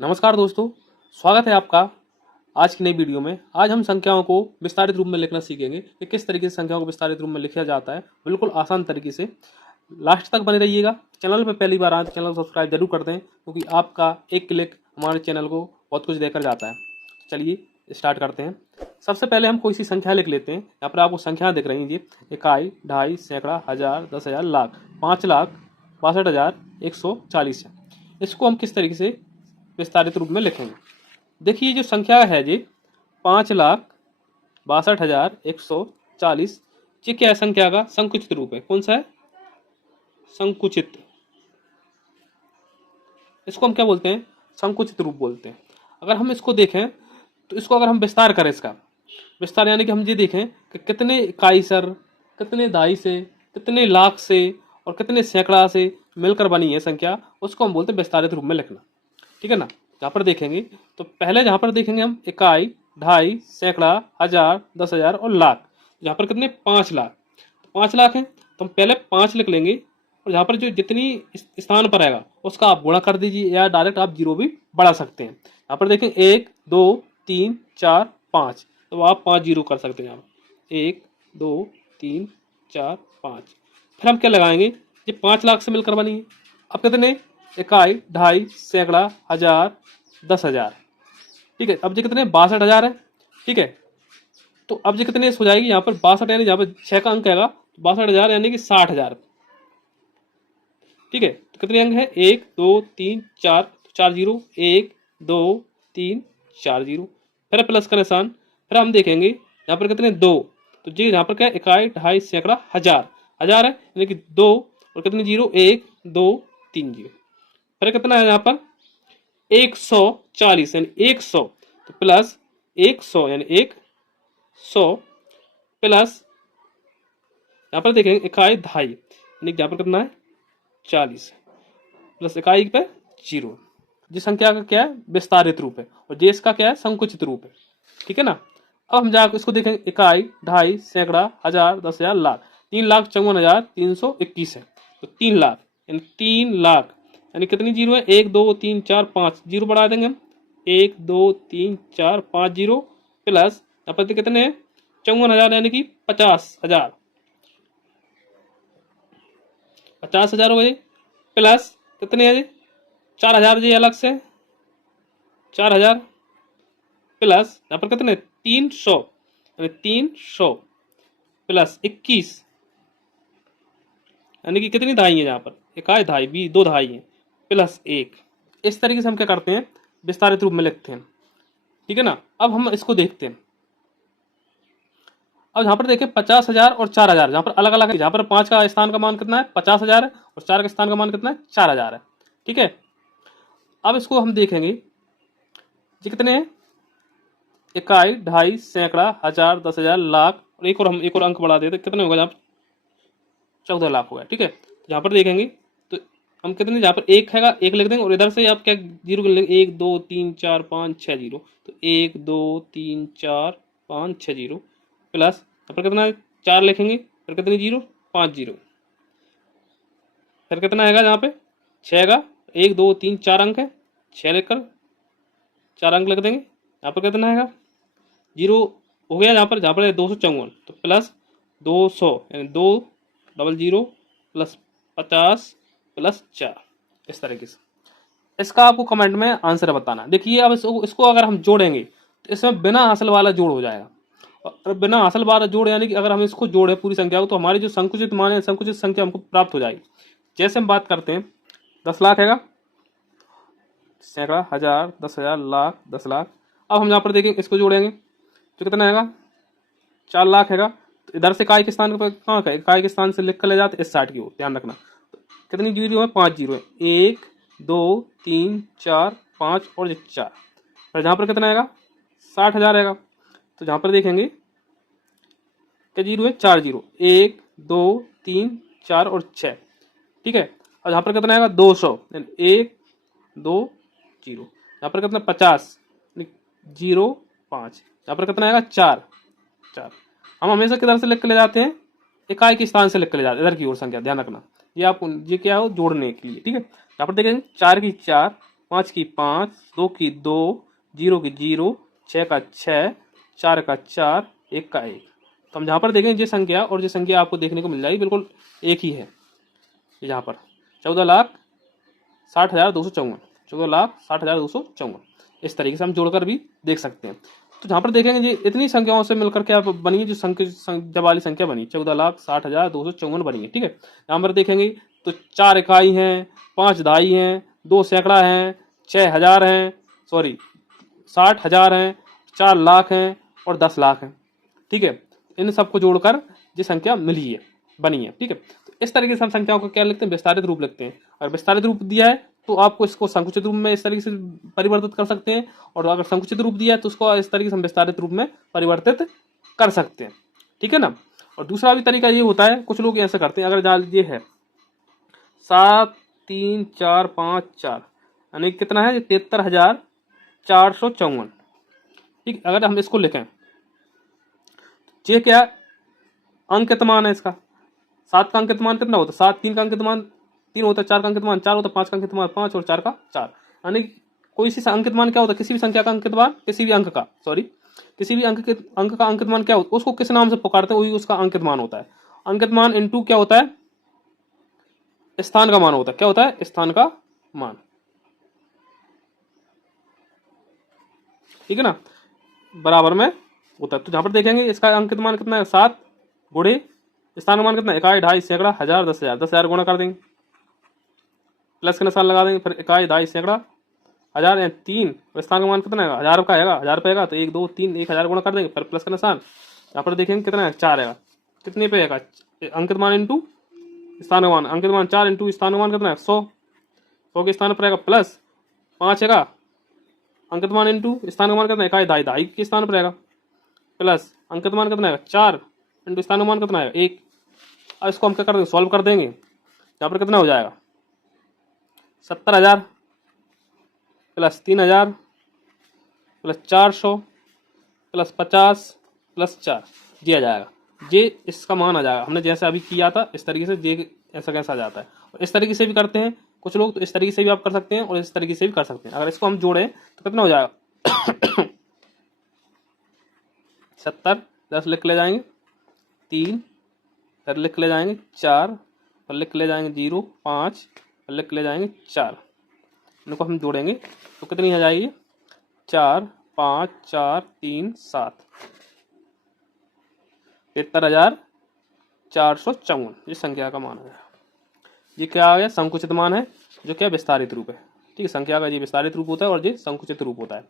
नमस्कार दोस्तों, स्वागत है आपका आज की नई वीडियो में। आज हम संख्याओं को विस्तारित रूप में लिखना सीखेंगे कि किस तरीके से संख्याओं को विस्तारित रूप में लिखा जाता है, बिल्कुल आसान तरीके से। लास्ट तक बने रहिएगा। चैनल पे पहली बार आए तो चैनल को सब्सक्राइब जरूर कर दें, क्योंकि आपका एक क्लिक हमारे चैनल को बहुत कुछ देकर जाता है। तो चलिए स्टार्ट करते हैं। सबसे पहले हम कोई सी संख्या लिख लेते हैं। यहाँ पर आपको संख्या दिख रही है जी, इकाई, ढाई, सैकड़ा, हजार, 10,000, लाख, 5,62,140 है। इसको हम किस तरीके से विस्तारित रूप में लिखेंगे। देखिए जो संख्या है जी 5,62,140, ये क्या है? संख्या का संकुचित रूप है। कौन सा है? संकुचित। इसको हम क्या बोलते हैं? संकुचित रूप बोलते हैं। अगर हम इसको देखें तो इसको अगर हम विस्तार करें, इसका विस्तार यानी कि हम ये देखें कि कितने इकाई सर, कितने दहाई से, कितने लाख से और कितने सैकड़ा से मिलकर बनी है संख्या, उसको हम बोलते हैं विस्तारित रूप में लिखना। ठीक है ना। जहाँ पर देखेंगे तो पहले जहाँ पर देखेंगे हम इकाई, ढाई, सैकड़ा, हजार, 10,000 और लाख। जहाँ पर कितने? 5 लाख। 5 लाख है तो हम पहले 5 लिख लेंगे, और जहाँ पर जो जितनी स्थान पर आएगा उसका आप गुणा कर दीजिए, या डायरेक्ट आप जीरो भी बढ़ा सकते हैं। यहाँ पर देखें 1, 2, 3, 4, 5, तो आप 5 जीरो कर सकते हैं। यहाँ 1, 2, 3, 4, 5। फिर हम क्या लगाएंगे? ये 5 लाख से मिलकर बनी है। अब कितने? इकाई, ढाई, सैकड़ा, हजार, 10,000। ठीक है। अब ये कितने? 62,000 है। ठीक है। तो अब ये कितने हो जाएगी? यहाँ पर 62 यानी जहाँ पर 6 का अंक आएगा, 62,000 यानी कि 60,000। ठीक है। तो कितने अंक है? 1, 2, 3, 4, तो 4 जीरो, 1, 2, 3, 4 जीरो। फिर प्लस का निशान। फिर हम देखेंगे यहाँ पर कितने? 2। तो जी यहाँ पर क्या है? इकाई, ढाई, सैकड़ा, हजार। हजार है यानी कि 2, और कितने जीरो? 1, 2, 3 जीरो। फिर कितना है यहाँ पर? 140 यानी 100, तो प्लस 100 यानी 100 प्लस यहाँ पर देखेंगे इकाई, ढाई यानी यहाँ पर कितना है? 40 प्लस इकाई पे 0। जिस संख्या का क्या है? विस्तारित रूप है, और जे इसका क्या है? संकुचित रूप है। ठीक है ना। अब हम जाकर इसको देखेंगे इकाई, ढाई, सैकड़ा, हजार, 10,000, लाख। 3,54,321 है। तो 3 लाख यानी 3 लाख यानी कितनी जीरो है? 1, 2, 3, 4, 5 जीरो बढ़ा देंगे हम। 1, 2, 3, 4, 5 जीरो प्लस यहाँ पर कितने हैं? 54,000 यानी कि 50,000। 50,000 हो गए। प्लस कितने हैं जी? 4,000 जी अलग से 4,000 प्लस यहाँ पर कितने? 300 यानी 300 प्लस 21 यानी कि कितनी दहाई है? यहाँ पर इकाई, ढाई भी 2 दहाई है प्लस 1। इस तरीके से हम क्या करते हैं? विस्तारित रूप में लिखते हैं। ठीक है ना। अब हम इसको देखते हैं। अब यहाँ पर देखें 50,000 और 4,000 जहाँ पर अलग अलग है। जहाँ पर 5 का स्थान का मान कितना है? 50,000 है, और 4 का स्थान का मान कितना है? 4,000 है। ठीक है। अब इसको हम देखेंगे जी कितने हैं? इकाई, ढाई, सैकड़ा, हजार, 10,000, लाख, और एक और अंक बढ़ा देते, कितने होगा? यहाँ पर 14 लाख होगा। ठीक है। यहाँ पर देखेंगे तो हम कितने? जहाँ पर 1 हैगा 1 लिख देंगे, और इधर से आप क्या जीरो कर लेंगे? 1, 2, 3, 4, 5, 6 जीरो। तो 1, 2, 3, 4, 5, 6 जीरो प्लस यहाँ पर कितना है? 4 लिखेंगे, फिर कितनी जीरो? 5 जीरो। फिर कितना हैगा? यहाँ पे 6 का 1, 2, 3, 4 अंक है, 6 लिखकर 4 अंक लिख देंगे। यहाँ पर कितना हैगा? जीरो हो गया। यहाँ पर जहाँ पर है 254, तो प्लस 200 यानी 2 डबल जीरो प्लस 50 प्लस 4। इस तरीके से इसका आपको कमेंट में आंसर बताना। देखिए अब इसको अगर हम जोड़ेंगे तो इसमें बिना हासिल वाला जोड़ हो जाएगा। और बिना हासिल वाला जोड़ यानी कि अगर हम इसको जोड़े पूरी संख्या को, तो हमारी जो संकुचित मान है, संकुचित संख्या हमको प्राप्त हो जाएगी। जैसे हम बात करते हैं 10 लाख हैगा, सैकड़ा, हजार, 10,000, लाख, 10 लाख। अब हम यहाँ पर देखेंगे इसको जोड़ेंगे तो कितना हैगा? 4 लाख हैगा। तो इधर से इकाई के स्थान पर कहाँ का? इकाई के स्थान से लिख कर ले जाते इस साइड की ओर, ध्यान रखना। तो कितनी जीरो है? 5 जीरो है। 1, 2, 3, 4, 5 और 4। और जहाँ पर कितना आएगा? 60,000 आएगा। तो जहाँ पर देखेंगे क्या जीरो है? 4 जीरो, 1, 2, 3, 4 और 6। ठीक है। और यहाँ पर कितना आएगा? 200 1, 2 जीरो। यहाँ पर कितना? 50 जीरो 5। यहाँ पर कितना आएगा? 4 4। हम हमेशा किधर से लिख के ले जाते हैं? इकाई के स्थान से लिख के ले जाते हैं, इधर की ओर संख्या, ध्यान रखना। ये आप ये क्या हो? जोड़ने के लिए। ठीक है। यहाँ पर देखेंगे 4 की 4 5 की 5, 2 की 2, 0 की 0, 6 का 6, 4 का 4, 1 का 1। तो हम जहाँ पर देखें ये संख्या और ये संख्या आपको देखने को मिल जाएगी बिल्कुल एक ही है। यहाँ पर 14,60,254, 14,60,254 इस तरीके से हम जोड़कर भी देख सकते हैं। तो जहाँ पर देखेंगे ये इतनी संख्याओं से मिलकर क्या बनी है, जो जब वाली संख्या बनी 14,60,254 बनी है। ठीक है, यहाँ पर देखेंगे तो 4 इकाई हैं, 5 दहाई हैं, 2 सैकड़ा हैं, 6,000 हैं, सॉरी 60,000 हैं, 4 लाख हैं और 10 लाख हैं। ठीक है, इन सबको जोड़कर ये संख्या मिली है, बनी है। ठीक है, तो इस तरीके से हम संख्याओं को क्या लिखते हैं, विस्तारित रूप लिखते हैं। अगर विस्तारित रूप दिया है तो आपको इसको संकुचित रूप में इस तरीके से परिवर्तित कर सकते हैं, और अगर संकुचित रूप दिया है तो उसको इस तरीके से हम विस्तारित रूप में परिवर्तित कर सकते हैं। ठीक है ना। और दूसरा भी तरीका ये होता है, कुछ लोग ऐसे करते हैं, अगर ये है 7, 3, 4, 5, 4 यानी कितना है 73,454। ठीक, अगर हम इसको लिखें, ये क्या अंकित मान है इसका। 7 का अंकित मान कितना होता है 7, 3 का अंकित मान 3 होता है, 4 का अंकित मान 4 होता है, 5 का अंकित मान 5 और 4 का 4। यानी कोई सी अंकित मान क्या होता है, किसी भी संख्या का अंकित मान, किसी भी अंक का अंकित मान क्या होता है, उसको किस नाम से पुकारते हैं, वही उसका अंकित मान होता है। अंकित मान इनटू क्या होता है, स्थान का मान होता है। क्या होता है, स्थान का मान। ठीक है ना, बराबर में होता है। तो जहां पर देखेंगे इसका अंकित मान कितना है 7 गुणे स्थान का मान कितना है, इकाई, ढाई, सैकड़ा, 1000, 10,000, 10,000 गुणा कर देंगे, प्लस का निशान लगा देंगे, फिर इकाई, ढाई, सैकड़ा, 1000 या 3, स्थान का मान कितना है 1000 का है, 1000 पे है तो 1, 2, 3, 1000 गुणा कर देंगे, फिर प्लस का निशान। यहाँ पर देखेंगे कितना है 4 है, कितने पे है अंकित मान इंटू स्थान का मान, अंकित मान 4 इंटू स्थान का मान कितना है 100, 100 के स्थान पर रहेगा प्लस 5 है, अंकित मान इंटू स्थान का मान कितना है इकाई, ढाई, ढाई के स्थान पर रहेगा प्लस अंकित मान कितना है 4 इंटू स्थान का मान कितना है 1। अब इसको हम क्या कर देंगे, सॉल्व कर देंगे। यहाँ पर कितना हो जाएगा 70,000 प्लस 3,000 प्लस 400 प्लस 50 प्लस 4 दिया जाएगा। ये इसका मान आ जाएगा। हमने जैसे अभी किया था इस तरीके से ये ऐसा कैसा आ जाता है। और इस तरीके से भी करते हैं कुछ लोग, तो इस तरीके से भी आप कर सकते हैं और इस तरीके से भी कर सकते हैं। अगर इसको हम जोड़ें तो कितना हो जाएगा 70, 10 लिख ले जाएंगे, 3 फिर लिख ले जाएंगे 4, फिर लिख ले जाएंगे 0, 5 फिर लिख ले जाएंगे 4। इनको हम जोड़ेंगे तो कितनी आ जाएगी 4, 5, 4, 3, 7, 73,454 ये संख्या का मान है। ये क्या आ गया, संकुचित मान है, जो क्या विस्तारित रूप है। ठीक है, संख्या का ये विस्तारित रूप होता है और ये संकुचित रूप होता है।